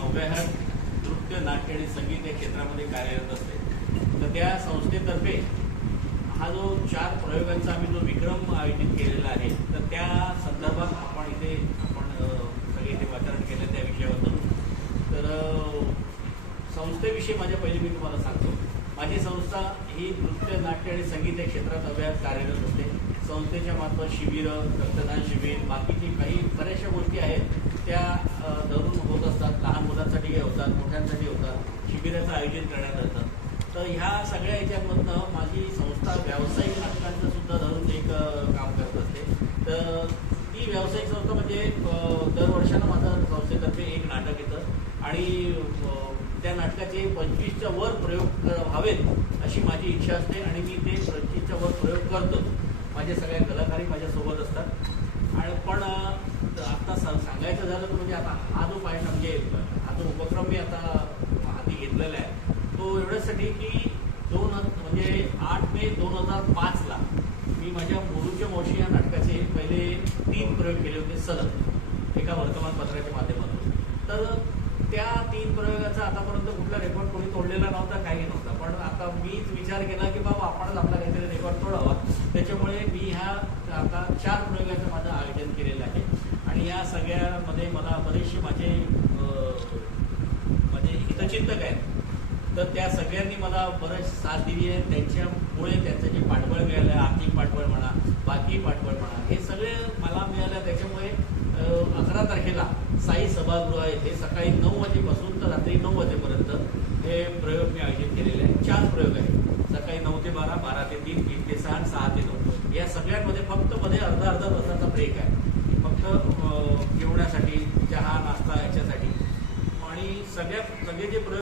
अभ्यास नृत्य नाट्य आणि संगीत या क्षेत्रामध्ये कार्यरत असते। तर त्या संस्थेतर्फे हा जो 4 प्रयोगांचा आम्ही जो विक्रम आयोजित केलेला आहे, तर त्या संदर्भात आपण सगळे इथे वाचन केलं त्या विषयाबद्दल। तर संस्थेविषयी पहिले मी तुम्हाला सांगतो। माझी संस्था ही नृत्य नाट्य आणि संगीत या क्षेत्रात अभ्यास कार्यरत असते। संस्थेच्या मार्फत शिबिरं, रक्तदान शिबिर, बाकीची काही बऱ्याचशा गोष्टी आहेत त्या धरून होत असतात। लहान मुलांसाठी होतात, मोठ्यांसाठी होतात, शिबिराचं आयोजन करण्यात येतं। तर ह्या सगळ्या याच्यामधनं माझी संस्था व्यावसायिक नाटकांचं सुद्धा धरून एक काम करत असते। तर ती व्यावसायिक संस्था म्हणजे दर वर्षानं माझं संस्थेतर्फे एक नाटक येतं आणि त्या नाटकाचे 25च्या वर प्रयोग व्हावेत अशी माझी इच्छा असते आणि मी ते 25च्या वर प्रयोग करतो। माझे सगळ्या कलाकारी माझ्यासोबत असतात। आणि पण आता सांगायचं झालं तर म्हणजे आता हा जो म्हणजे हा जो उपक्रम मी आता हाती घेतलेला आहे तो एवढ्यासाठी की 8 मे 2005ला मी माझ्या मुरुच्या मावशी या नाटकाचे पहिले 3 प्रयोग केले होते सलग एका वर्तमानपत्राच्या माध्यमातून। तर त्या 3 प्रयोगाचा आतापर्यंत कुठला रेकॉर्ड कोणी तोडलेला नव्हता, काही नव्हता। पण आता मीच विचार केला की बाबा आपणच आपला काहीतरी रेकॉर्ड तोडावा। त्याच्यामुळे मी आता 4 प्रयोगाचं माझं आयोजन केलेलं आहे आणि या सगळ्यामध्ये मला बरेचसे माझे हितचिंतक आहेत। तर त्या सगळ्यांनी मला बरंच साथ दिली आहे। त्यांच्यामुळे त्यांचं जे पाठबळ मिळालं, आर्थिक पाठबळ म्हणा, बाकी पाठबळ म्हणा, हे सगळे मला मिळालं। त्याच्यामुळे 11 तारखेला साई सभागृह आहे, हे सकाळी 9 वाजेपासून तर रात्री 9 वाजेपर्यंत हे प्रयोग मी आयोजित केलेले आहेत। 4 प्रयोग आहेत, सकाळी 9 ते 12, 12 ते 3, 3 ते 6, 6 ते 9। या सगळ्यांमध्ये फक्त अर्धा तासाचा ब्रेक आहे, फक्त जेवण्यासाठी, चहा नाश्ता याच्यासाठी। आणि सगळे जे प्रयोग